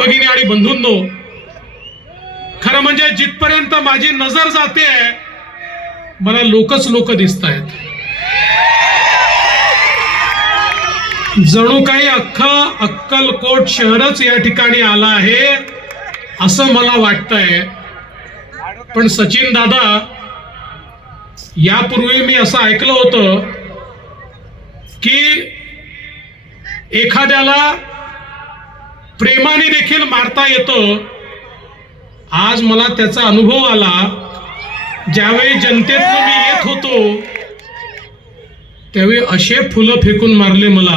भगिनी आणि बंधूंनो खरं म्हणजे जिथपर्यंत माझी नजर जाते मला लोकच लोक दिसत आहेत जणू काही अख्ख अक्कलकोट शहरच या ठिकाणी आला आहे असं मला वाटतंय पण सचिन दादा यापूर्वी मी असं ऐकलं होतं की एखाद्याला प्रेमाने देखील मारता येतो आज मला त्याचा अनुभव आला ज्यावेळी जनतेत मी येत होतो त्यावेळी असे फुलं फेकून मारले मला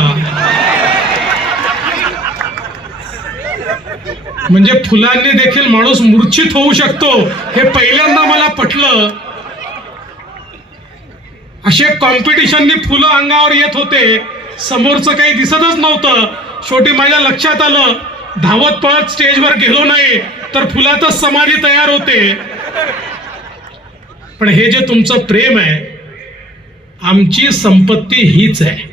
म्हणजे फुलांनी देखील माणूस मूर्छित होऊ शकतो हे पहिल्यांदा मला पटलं असे कॉम्पिटिशननी फुलं अंगावर येत होते समोरचं काही दिसतच नव्हतं शेवटी माझ्या लक्षात आलं धावत पळत स्टेजवर गेलो नाही तर फुलातच समाधी तयार होते पण हे जे तुमचं प्रेम आहे आमची संपत्ती हीच आहे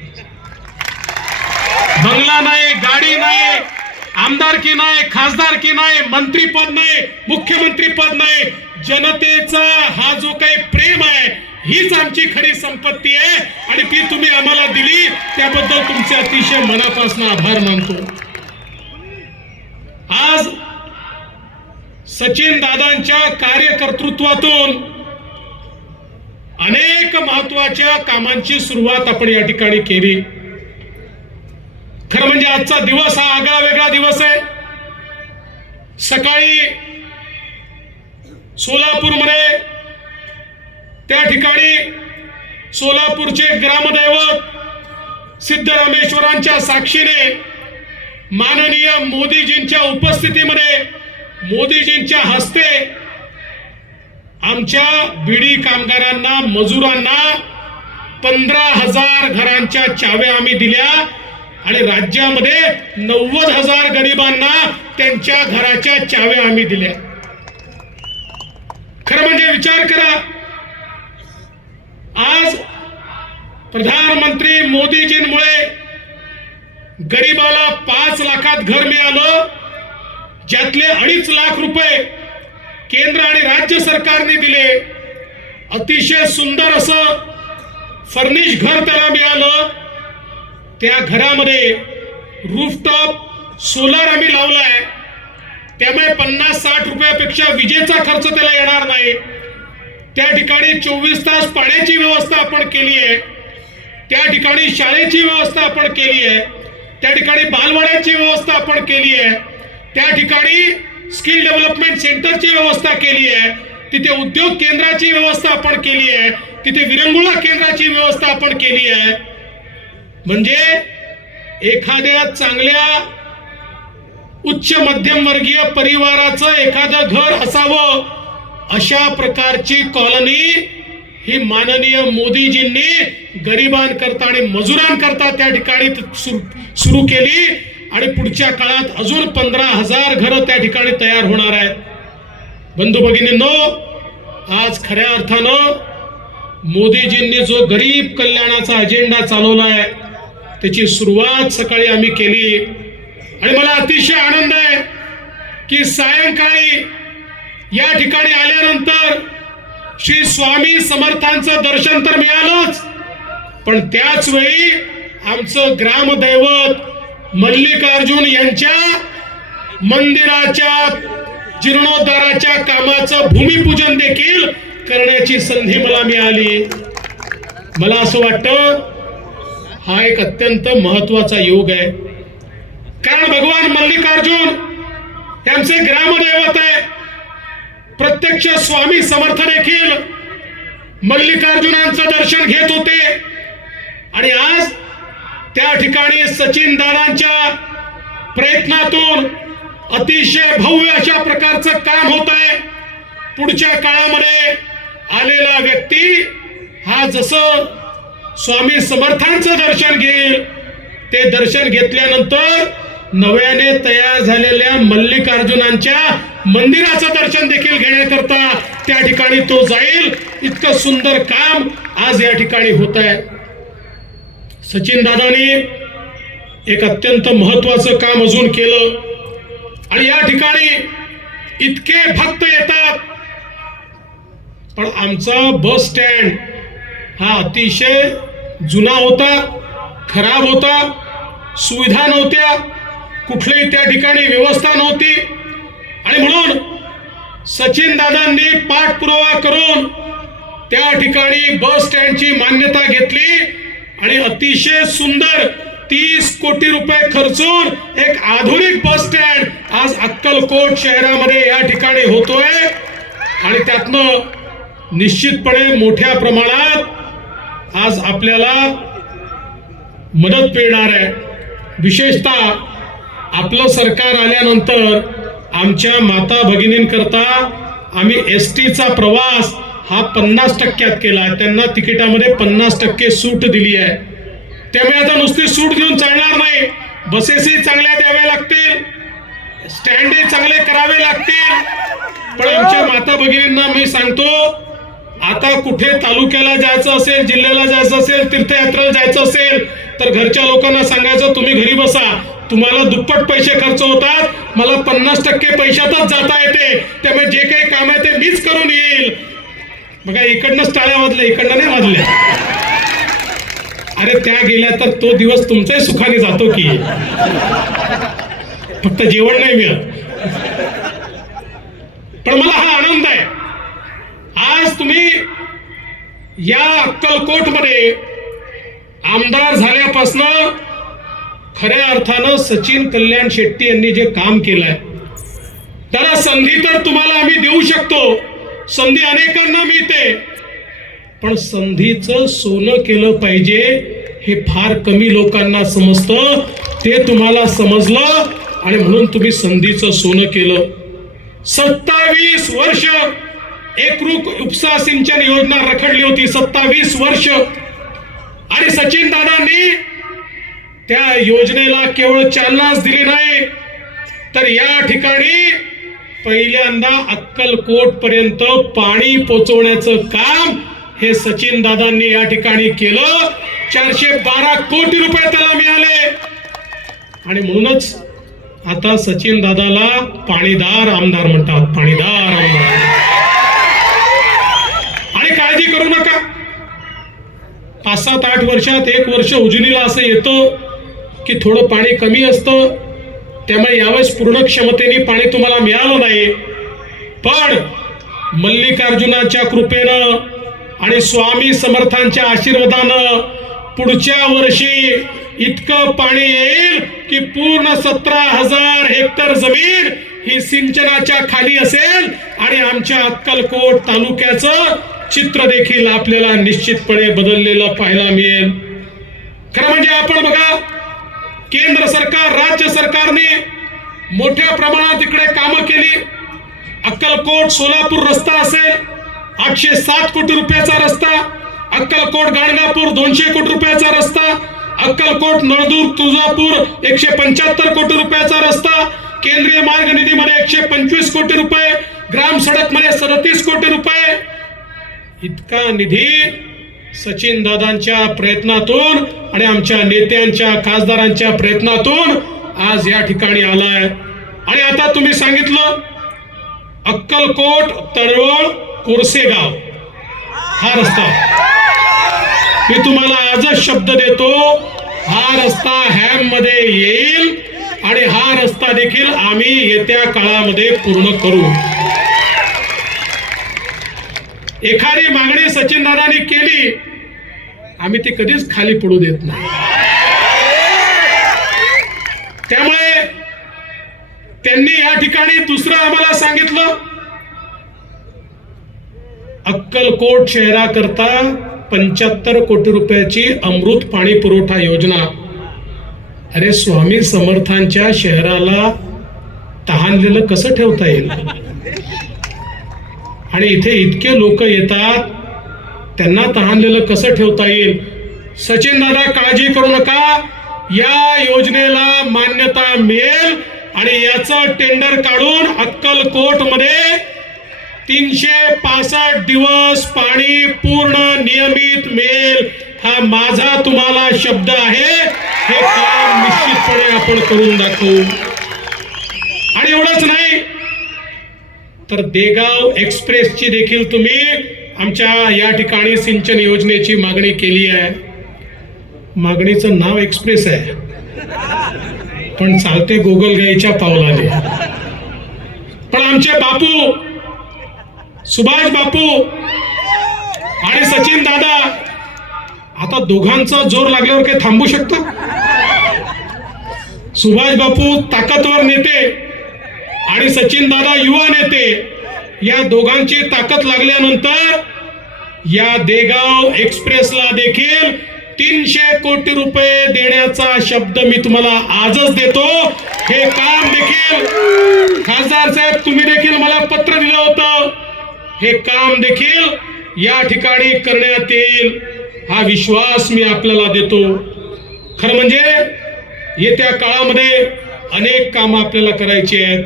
बंगला नाही गाडी नाही आमदार की नाही खासदार की नाही मंत्रीपद नाही मुख्यमंत्री पद नाही जनतेचा हा जो काही प्रेम आहे हीच आमची खरी संपत्ती आहे आणि ती तुम्ही आम्हाला दिली त्याबद्दल तुमचे अतिशय मनापासून आभार मानतो आज सचिन दादांच्या कार्यकर्तृत्वातून अनेक महत्वाच्या कामांची सुरुवात आपण या ठिकाणी केली खरं म्हणजे आजचा दिवस हा आगळा वेगळा दिवस आहे सकाळी सोलापूरमध्ये त्या ठिकाणी सोलापूरचे ग्रामदैवत सिद्धरामेश्वरांच्या साक्षीने माननीय मोदीजींच्या उपस्थितीमध्ये मोदीजींच्या हस्ते आमच्या बीडी कामगारांना मजुरांना पंधरा हजार घरांच्या चाव्या आम्ही दिल्या आणि राज्यामध्ये नव्वद हजार गरिबांना त्यांच्या घराच्या चाव्या आम्ही दिल्या खरं म्हणजे विचार करा आज प्रधानमंत्री मोदीजींमुळे गरीबाला पाच लाखात घर मिळालं ज्यातले अडीच लाख रुपये केंद्र आणि राज्य सरकारने दिले अतिशय सुंदर असं फर्निश घर त्याला मिळालं त्या घरामध्ये रूफटॉप सोलर आम्ही लावलाय त्यामुळे पन्नास साठ रुपयापेक्षा विजेचा खर्च त्याला येणार नाही त्या ठिकाणी चोवीस तास पाण्याची व्यवस्था आपण केली आहे त्या ठिकाणी शाळेची व्यवस्था आपण केली आहे त्या ठिकाणी बालवाड्याची व्यवस्था आपण केली आहे त्या ठिकाणी स्किल डेव्हलपमेंट सेंटरची व्यवस्था केली आहे तिथे उद्योग केंद्राची व्यवस्था आपण केली आहे तिथे विरंगुळा केंद्राची व्यवस्था आपण केली आहे म्हणजे एखाद्या चांगल्या उच्च मध्यमवर्गीय परिवाराचं एखादं घर असावं अशा प्रकारची कॉलनी ही माननीय मोदीजींनी गरिबांकरता आणि मजुरांकरता त्या ठिकाणी सुरू केली आणि पुढच्या काळात अजून पंधरा हजार घरं त्या ठिकाणी तयार होणार आहेत बंधू भगिनींनो आज खऱ्या अर्थानं मोदीजींनी जो गरीब कल्याणाचा अजेंडा चालवला आहे त्याची सुरुवात सकाळी आम्ही केली आणि मला अतिशय आनंद आहे की सायंकाळी या ठिकाणी आल्यानंतर श्री स्वामी समर्थांचं दर्शन तर मिळालंच पण त्याच वेळी आमचं ग्रामदैवत मल्लिकार्जुन यांच्या मंदिराच्या जीर्णोद्धाराच्या कामाचं भूमिपूजन देखील करण्याची संधी मला मिळाली मला असं वाटतं हा एक अत्यंत महत्वाचा योग आहे कारण भगवान मल्लिकार्जुन यांचे ग्रामदैवत आहे प्रत्यक्ष स्वामी समर्थ देखील मल्लिकार्जुनांचं दर्शन घेत होते आणि आज त्या ठिकाणी सचिन दादांच्या प्रयत्नातून अतिशय भव्य अशा प्रकारचं काम होत आहे पुढच्या काळामध्ये आलेला व्यक्ती हा जसं स्वामी समर्थांचं दर्शन घेईल ते दर्शन घेतल्यानंतर नव्याने तयार झालेल्या मल्लिकार्जुनांच्या मंदिराचं दर्शन देखील घेण्याकरता त्या ठिकाणी तो जाईल इतकं सुंदर काम आज या ठिकाणी होत आहे सचिन दादाने एक अत्यंत महत्वाचं काम अजून केलं आणि या ठिकाणी इतके भक्त येतात पण आमचा बस स्टँड हा अतिशय जुना होता खराब होता सुविधा नव्हत्या कुठलीही त्या ठिकाणी व्यवस्था नव्हती आणि म्हणून सचिन दादांनी पाठपुरावा करून त्या ठिकाणी बस स्टँडची मान्यता घेतली आणि अतिशय सुंदर तीस कोटी रुपये खर्चून एक आधुनिक बस स्टँड आज अक्कलकोट शहरामध्ये या ठिकाणी होतोय आणि त्यातनं निश्चितपणे मोठ्या प्रमाणात आज आपल्याला मदत मिळणार आहे विशेषतः आपलं सरकार आल्यानंतर आमच्या माता भगिनींकरता आम्ही एस टीचा प्रवास हा पन्नास टक्क्यात केला त्यांना तिकिटामध्ये पन्नास टक्के सूट दिली आहे त्यामुळे आता नुसती सूट देऊन चालणार नाही बसेसही चांगल्या द्याव्या लागतील स्टँडही चांगले करावे लागतील पण आमच्या माता भगिनींना मी सांगतो आता कुठे तालुक्याला जायचं असेल जिल्ह्याला जायचं असेल तीर्थयात्रेला जायचं असेल तर घरच्या लोकांना सांगायचं तुम्ही घरी बसा तुम्हाला दुप्पट पैसे खर्च होतात मला पन्नास टक्के पैशातच जाता येते त्यामुळे जे काही काम आहे ते मीच करून येईल बघा इकडनंच टाळ्या वाजल्या इकडनं नाही वाजल्या अरे त्या गेल्या तर तो दिवस तुमचाही सुखाने जातो की फक्त जेवण नाही मिळत पण मला हा आनंद आहे आज तुम्ही या मध्ये आमदार झाल्यापासनं खऱ्या अर्थानं सचिन कल्याण शेट्टी यांनी जे काम केलं आहे त्याला संधी तर तुम्हाला आम्ही देऊ शकतो संधी अनेकांना मिळते पण संधीचं सोनं केलं पाहिजे हे फार कमी लोकांना समजतं ते तुम्हाला समजलं आणि म्हणून तुम्ही संधीचं सोनं केलं सत्तावीस वर्ष एकरूप उपसा सिंचन योजना रखडली होती सत्तावीस वर्ष आणि सचिन दादांनी त्या योजनेला केवळ चालनाच दिली नाही तर या ठिकाणी पहिल्यांदा अक्कलकोट पर्यंत पाणी पोचवण्याचं काम हे सचिन दादांनी या ठिकाणी केलं चारशे बारा कोटी रुपये त्याला मिळाले आणि म्हणूनच आता सचिन दादाला पाणीदार आमदार म्हणतात पाणीदार आमदार आणि काळजी करू नका पाच सात आठ वर्षात एक वर्ष उजनीला असं येतं की थोडं पाणी कमी असतं त्यामुळे यावेळेस पूर्ण क्षमतेने पाणी तुम्हाला मिळालं नाही पण मल्लिकार्जुनाच्या कृपेनं आणि स्वामी समर्थांच्या आशीर्वादानं पुढच्या वर्षी इतकं पाणी येईल की पूर्ण सतरा हजार हेक्टर जमीन ही सिंचनाच्या खाली असेल आणि आमच्या अक्कलकोट तालुक्याचं चित्र देखील आपल्याला निश्चितपणे बदललेलं पाहायला मिळेल खरं म्हणजे आपण बघा केंद्र सरकार राज्य सरकारने मोठ्या प्रमाणात इकडे कामं केली अक्कलकोट सोलापूर रस्ता असेल आठशे सात कोटी रुपयाचा रस्ता अक्कलकोट गाणगापूर दोनशे कोटी रुपयाचा रस्ता अक्कलकोट नळदूर तुळजापूर एकशे पंच्याहत्तर कोटी रुपयाचा रस्ता केंद्रीय मार्ग निधीमध्ये एकशे पंचवीस कोटी रुपये ग्राम सडक मध्ये सदतीस कोटी रुपये इतका निधी सचिन दादांच्या प्रयत्नातून आणि आमच्या नेत्यांच्या खासदारांच्या प्रयत्नातून आज या ठिकाणी आलाय आणि आता तुम्ही सांगितलं अक्कलकोट तळवळ कोरसेगाव हा रस्ता मी तुम्हाला आजच शब्द देतो हा रस्ता हॅम मध्ये येईल आणि हा रस्ता देखील आम्ही येत्या काळामध्ये पूर्ण करू एखादी मागणी सचिन दादानी केली आम्ही ती कधीच खाली पडू देत नाही त्यामुळे त्यांनी या ठिकाणी दुसरं आम्हाला सांगितलं अक्कलकोट शहराकरता पंच्याहत्तर कोटी रुपयाची अमृत पाणी पुरवठा योजना अरे स्वामी समर्थांच्या शहराला तहानलेलं कसं ठेवता येईल आणि इथे इतके लोक येतात त्यांना तहानलेलं कसं ठेवता येईल सचिन दादा काळजी करू नका या योजनेला मान्यता मिळेल आणि याच टेंडर काढून अक्कलकोट मध्ये तीनशे पासष्ट दिवस पाणी पूर्ण नियमित मिळेल हा माझा तुम्हाला शब्द आहे हे काम निश्चितपणे आपण करून दाखवू आणि एवढंच नाही तर देगाव एक्सप्रेसची देखील तुम्ही आमच्या या ठिकाणी सिंचन योजनेची मागणी केली आहे मागणीचं नाव एक्सप्रेस आहे पण चालते गोगल गायच्या पावलाने पण आमचे बापू सुभाष बापू आणि सचिन दादा आता दोघांचा जोर लागल्यावर काही थांबू शकत सुभाष बापू ताकदवर नेते आणि सचिन दादा युवा नेते या दोघांची ताकद लागल्यानंतर या देगाव एक्सप्रेसला देखील तीनशे कोटी रुपये देण्याचा शब्द मी तुम्हाला आजच देतो हे काम देखील खासदार साहेब तुम्ही देखील मला पत्र दिलं होतं हे काम देखील या ठिकाणी करण्यात येईल हा विश्वास मी आपल्याला देतो खरं म्हणजे येत्या काळामध्ये अनेक काम आपल्याला करायची आहेत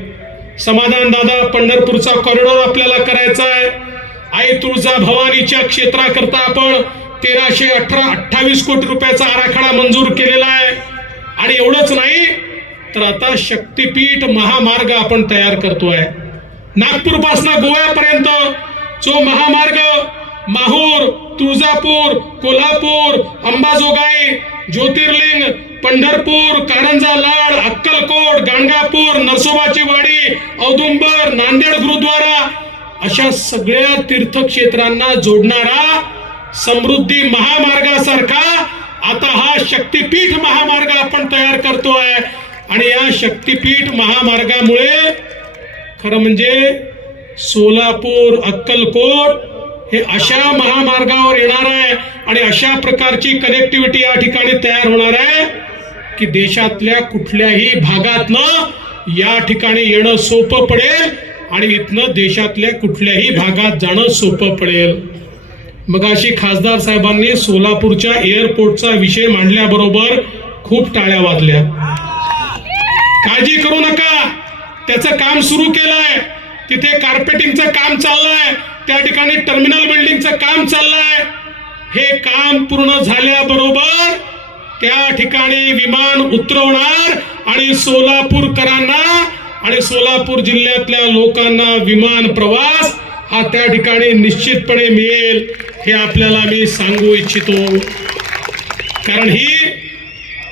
समाधान दादा पंढरपूरचा कॉरिडॉर आपल्याला करायचा आहे आई तुळजा भवानीच्या क्षेत्राकरता आपण तेराशे अठरा अठ्ठावीस कोटी रुपयाचा आराखडा मंजूर केलेला आहे आणि एवढंच नाही तर आता शक्तीपीठ महामार्ग आपण तयार करतोय नागपूरपासून गोव्यापर्यंत जो महामार्ग माहूर तुळजापूर कोल्हापूर अंबाजोगाई ज्योतिर्लिंग पंढरपूर कारंजा लाड अक्कलकोट गाणगापूर नरसोबाची वाडी औदुंबर नांदेड गुरुद्वारा अशा सगळ्या तीर्थक्षेत्रांना जोडणारा समृद्धी महामार्गासारखा आता हा शक्तीपीठ महामार्ग आपण तयार करतोय आणि या शक्तीपीठ महामार्गामुळे खरं म्हणजे सोलापूर अक्कलकोट हे अशा महामार्गावर येणार आहे आणि अशा प्रकारची कनेक्टिव्हिटी या ठिकाणी तयार होणार आहे की देशातल्या कुठल्याही भागातनं या ठिकाणी येणं सोपं पडेल आणि इथनं देशातल्या कुठल्याही भागात जाणं सोपं पडेल मग अशी खासदार साहेबांनी सोलापूरच्या एअरपोर्टचा विषय मांडल्याबरोबर खूप टाळ्या वाजल्या काळजी करू नका त्याचं काम सुरू केलंय तिथे कार्पेटिंगचं काम चाललंय त्या ठिकाणी टर्मिनल बिल्डिंगचं काम चाललंय हे काम पूर्ण झाल्याबरोबर त्या ठिकाणी विमान उतरवणार आणि सोलापूरकरांना आणि सोलापूर जिल्ह्यातल्या लोकांना विमान प्रवास हा त्या ठिकाणी निश्चितपणे मिळेल हे आपल्याला मी सांगू इच्छितो कारण ही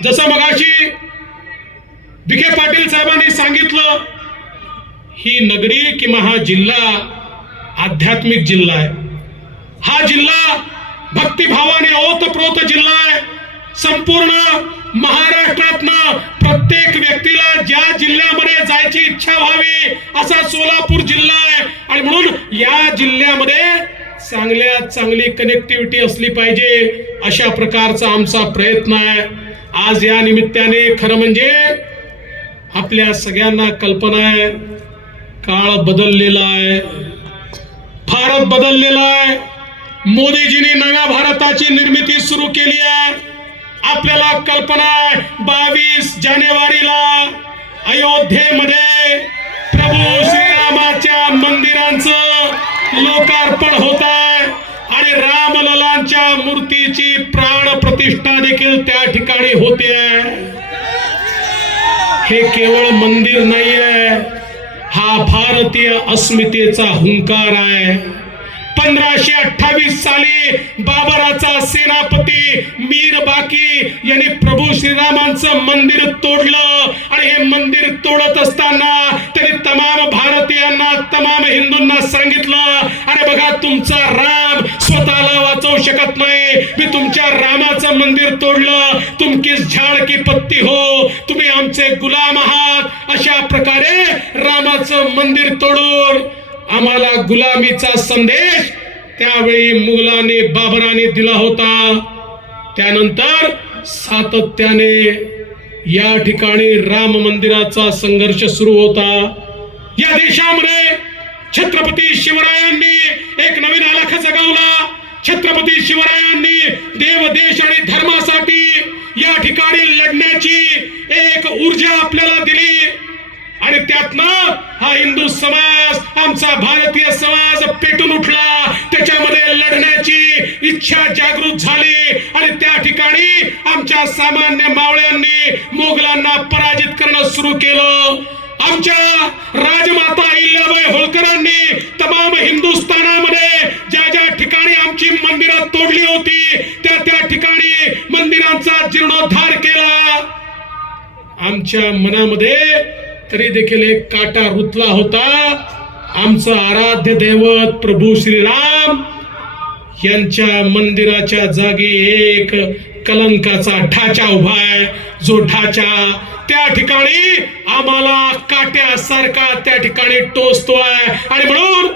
जसं मगाशी विखे पाटील साहेबांनी सांगितलं ही नगरी किंवा हा जिल्हा आध्यात्मिक जिल्हा आहे हा जिल्हा भक्तिभावाने ओतप्रोत जिल्हा आहे संपूर्ण महाराष्ट्रातनं प्रत्येक व्यक्तीला ज्या जिल्ह्यामध्ये जायची इच्छा व्हावी असा सोलापूर जिल्हा आहे आणि म्हणून या जिल्ह्यामध्ये चांगल्यात चांगली कनेक्टिव्हिटी असली पाहिजे अशा प्रकारचा आमचा प्रयत्न आहे आज या निमित्ताने खरं म्हणजे आपल्या सगळ्यांना कल्पना आहे काळ बदललेला आहे भारत बदललेला आहे मोदीजींनी नव्या भारताची निर्मिती सुरू केली आहे आपल्याला कल्पना आहे बावीस जानेवारीला अयोध्येमध्ये प्रभू श्रीरामाच्या मंदिरांचं लोकार्पण होत आहे आणि रामललांच्या मूर्तीची प्राण प्रतिष्ठा देखील त्या ठिकाणी होते हे केवळ मंदिर नाही आहे हा भारतीय अस्मितेचा हुंकार आहे पंधराशे अठ्ठावीस साली बाबराचा सेनापती मीर बाकी यांनी प्रभू श्रीरामांचं मंदिर तोडलं आणि हे मंदिर तोडत असताना त्यांनी तमाम भारतीयांना तमाम हिंदूंना सांगितलं अरे बघा तुमचा राम स्वतःला वाचवू शकत नाही मी तुमच्या रामाचं मंदिर तोडलं तुमकीच झाड की पत्ती हो तुम्ही आमचे गुलाम आहात अशा प्रकारे रामाचं मंदिर तोडून आम्हाला गुलामीचा संदेश त्यावेळी मुघलाने बाबराने दिला होता त्यानंतर सातत्याने या ठिकाणी राम मंदिराचा संघर्ष सुरू होता या देशामध्ये छत्रपती शिवरायांनी एक नवीन आलाखा जगावला छत्रपती शिवरायांनी देव देश आणि धर्मासाठी या ठिकाणी लढण्याची एक ऊर्जा आपल्याला दिली आणि त्यातनं हा हिंदू समाज आमचा भारतीय समाज पेटून उठला त्याच्यामध्ये लढण्याची इच्छा जागृत झाली आणि त्या ठिकाणी आमच्या सामान्य मावळ्यांनी मोगलांना पराजित करणं सुरू केलं आमच्या राजमाता अहिल्याबाई होळकरांनी तमाम हिंदुस्थानामध्ये ज्या ज्या ठिकाणी आमची मंदिरं तोडली होती त्या त्या ठिकाणी मंदिरांचा जीर्णोद्धार केला आमच्या मनामध्ये तरी देखील एक काटा रुतला होता आमचं आराध्य दैवत प्रभू श्रीराम यांच्या मंदिराच्या जागी एक कलंकाचा ढाचा उभा आहे जो ढाचा त्या ठिकाणी आम्हाला काट्यासारखा त्या ठिकाणी टोचतो आहे आणि म्हणून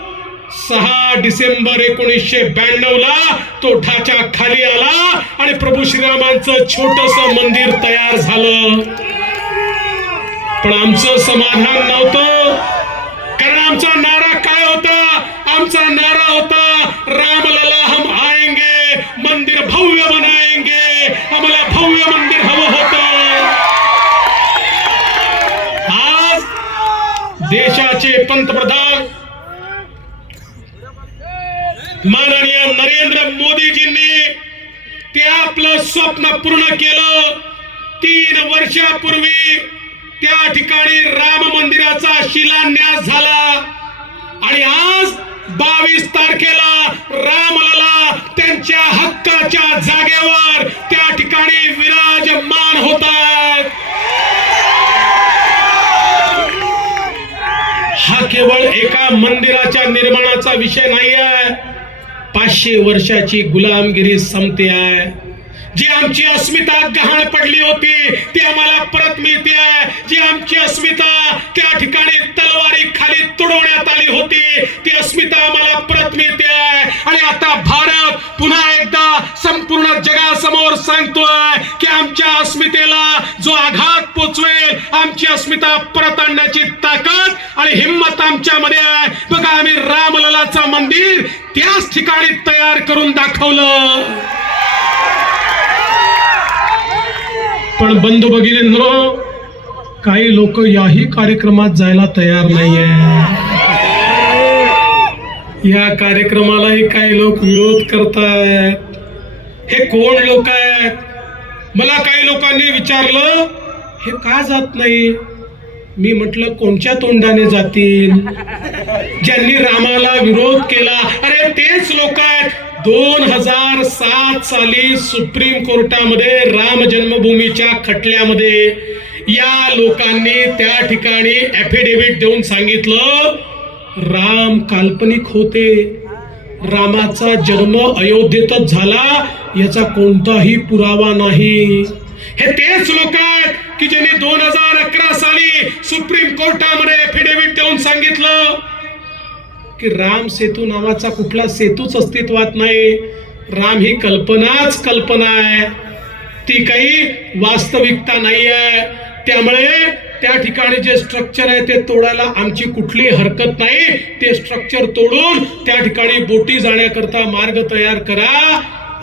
सहा डिसेंबर एकोणीसशे ब्याण्णव ला तो ढाचा खाली आला आणि प्रभू श्रीरामांचं छोटस मंदिर तयार झालं पण आमचं समाधान नव्हतं कारण आमचा नारा काय होता आमचा नारा होता रामलला हम आएंगे मंदिर भव्य बनाएंगे आम्हाला भव्य मंदिर हवं होत आज देशाचे पंतप्रधान माननीय नरेंद्र मोदीजींनी ते आपलं स्वप्न पूर्ण केलं तीन वर्षापूर्वी त्या ठिकाणी राम मंदिराचा शिलान्यास झाला आणि आज बावीस तारखेला रामलला त्यांच्या हक्काच्या जागेवर त्या ठिकाणी विराजमान होतात हा केवळ एका मंदिराच्या निर्माणाचा विषय नाही आहे पाचशे वर्षाची गुलामगिरी संपते आहे जी आमची अस्मिता गहाण पडली होती ती आम्हाला परत मिळते जी आमची अस्मिता त्या ठिकाणी तलवारी खाली तुडवण्यात आली होती ती अस्मिता आम्हाला परत मिळते आणि आता भारत पुन्हा एकदा संपूर्ण जगासमोर सांगतोय की आमच्या अस्मितेला जो आघात पोचवेल आमची अस्मिता परत आणण्याची ताकद आणि हिंमत आमच्यामध्ये आहे बघा आम्ही रामललाचं मंदिर त्याच ठिकाणी तयार करून दाखवलं पण बंधू भगिनींनो काही लोक याही कार्यक्रमात जायला तयार नाहीये या कार्यक्रमालाही काही लोक विरोध करतायत हे कोण लोक आहेत मला काही लोकांनी विचारलं हे का जात नाही मी म्हटलं कोणच्या तोंडाने जातील ज्यांनी रामाला विरोध केला अरे तेच लोक आहेत दोन हजार सात साली सुप्रीम कोर्टामध्ये राम जन्मभूमीच्या खटल्यामध्ये या लोकांनी त्या ठिकाणी ऍफिडेव्हिट देऊन सांगितलं राम काल्पनिक होते रामाचा जन्म अयोध्येतच झाला याचा कोणताही पुरावा नाही हे तेच लोक आहेत की ज्यांनी दोन हजार अकरा साली सुप्रीम कोर्टामध्ये एफिडेव्हिट देऊन सांगितलं की राम सेतू नावाचा कुठला सेतूच अस्तित्वात नाही राम ही कल्पनाच कल्पना आहे ती काही वास्तविकता नाही आहे त्यामुळे त्या ठिकाणी जे स्ट्रक्चर आहे ते तोडायला आमची कुठली हरकत नाही ते स्ट्रक्चर तोडून त्या ठिकाणी बोटी जाण्याकरता मार्ग तयार करा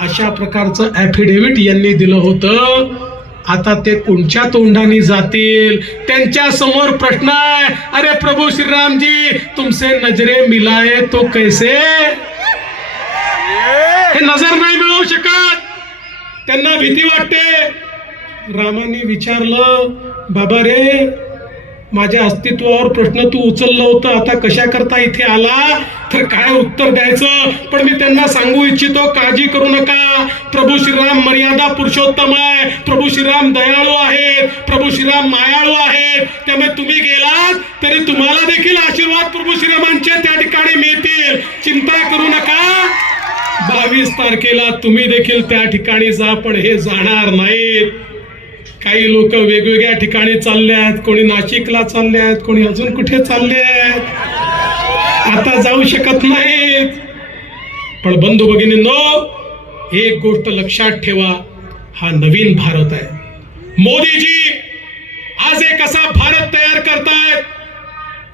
अशा प्रकारचं ॲफिडेव्हिट यांनी दिलं होतं आता ते कोणच्या तोंडाने जातील त्यांच्या समोर प्रश्न आहे अरे प्रभू श्रीरामजी तुमसे नजरे मिलाय तो कैसे हे नजर नाही मिळवू शकत त्यांना भीती वाटते रामाने विचारलं बाबा रे माझ्या अस्तित्वावर प्रश्न तू उचलला होता आता कशा करता इथे आला तर काय उत्तर द्यायचं पण मी त्यांना सांगू इच्छितो काळजी करू नका प्रभू श्रीराम मर्यादा पुरुषोत्तम आहे प्रभू श्रीराम दयाळू आहेत प्रभू श्रीराम मायाळू आहेत त्यामुळे तुम्ही गेलात तरी तुम्हाला देखील आशीर्वाद प्रभू श्रीरामांचे त्या ठिकाणी मिळतील चिंता करू नका बावीस तारखेला तुम्ही देखील त्या ठिकाणी जा पण हे जाणार नाहीत काही लोक वेगवेगळ्या ठिकाणी चालले आहेत कोणी नाशिकला चालले आहेत कोणी अजून कुठे चालले आहेत आता जाऊ शकत नाहीत पण बंधू भगिनी नो एक गोष्ट लक्षात ठेवा हा नवीन भारत आहे मोदीजी आज एक असा भारत तयार करतायत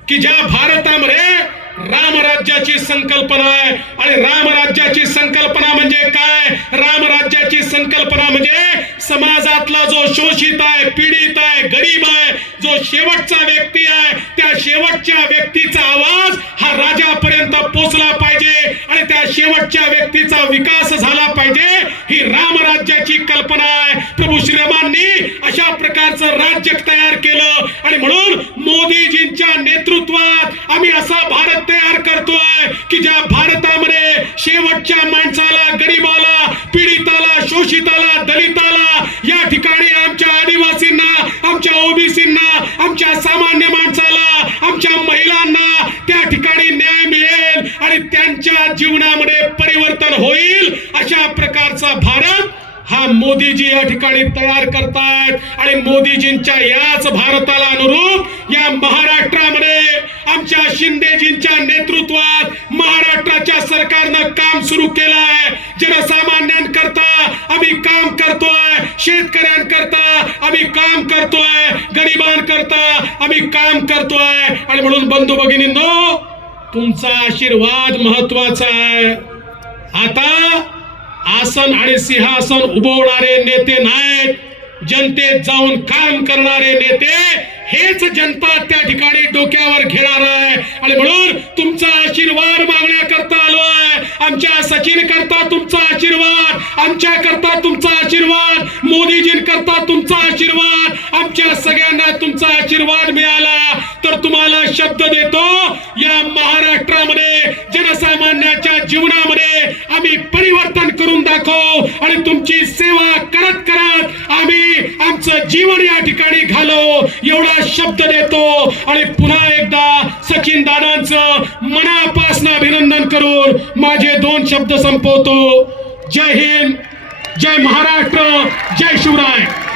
की ज्या भारतामध्ये रामराज्याची संकल्पना आहे आणि रामराज्याची संकल्पना म्हणजे काय रामराज्याची संकल्पना म्हणजे समाजातला जो शोषित आहे पीडित आहे गरीब आहे जो शेवटचा व्यक्ती आहे त्या शेवटच्या व्यक्तीचा आवाज हा राजापर्यंत पोचला पाहिजे आणि त्या शेवटच्या व्यक्तीचा विकास झाला पाहिजे ही रामराज्याची कल्पना आहे प्रभू विक्रमांनी अशा प्रकारचं राज्य तयार केलं आणि म्हणून मोदीजींच्या नेतृत्वात आम्ही असा भारत तयार करतोय की ज्या भारतामध्ये शेवटच्या माणसाला गरीबाला पीडिताला शोषिताला दलिताला या ठिकाणी आमच्या आदिवासींना आमच्या ओबीसींना आमच्या सामान्य माणसाला आमच्या महिलांना त्या ठिकाणी न्याय मिळेल आणि त्यांच्या जीवनामध्ये परिवर्तन होईल अशा प्रकारचा भारत हा मोदीजी या ठिकाणी तयार करतात आणि मोदीजींच्या याच भारताला अनुरूप या महाराष्ट्रामध्ये आमच्या शिंदेजींच्या नेतृत्वात महाराष्ट्राच्या सरकारनं काम सुरू केलं आहे जनसामान्यांकरता आम्ही काम करतोय शेतकऱ्यांकरता आम्ही काम करतोय गरिबांकरता आम्ही काम करतोय आणि म्हणून बंधू भगिनींनो तुमचा आशीर्वाद महत्वाचा आहे आता आसन आणि सिंहासन उभवणारे नेते नाहीत जनतेत जाऊन काम करणारे नेते हेच जनता त्या ठिकाणी डोक्यावर घेणार आहे आणि म्हणून तुमचा आशीर्वाद मागण्याकरता आलो आहे आमच्या सचिन करता तुमचा आशीर्वाद आमच्या करता तुमचा आशीर्वाद आपण करून दाखव आणि तुमची सेवा करत करत आम्ही आमचं जीवन या ठिकाणी घालो एवढा शब्द देतो आणि पुन्हा एकदा सचिन दादांचं मनापासून अभिनंदन करून माझे दोन शब्द संपवतो जय हिंद जय महाराष्ट्र जय शिवराय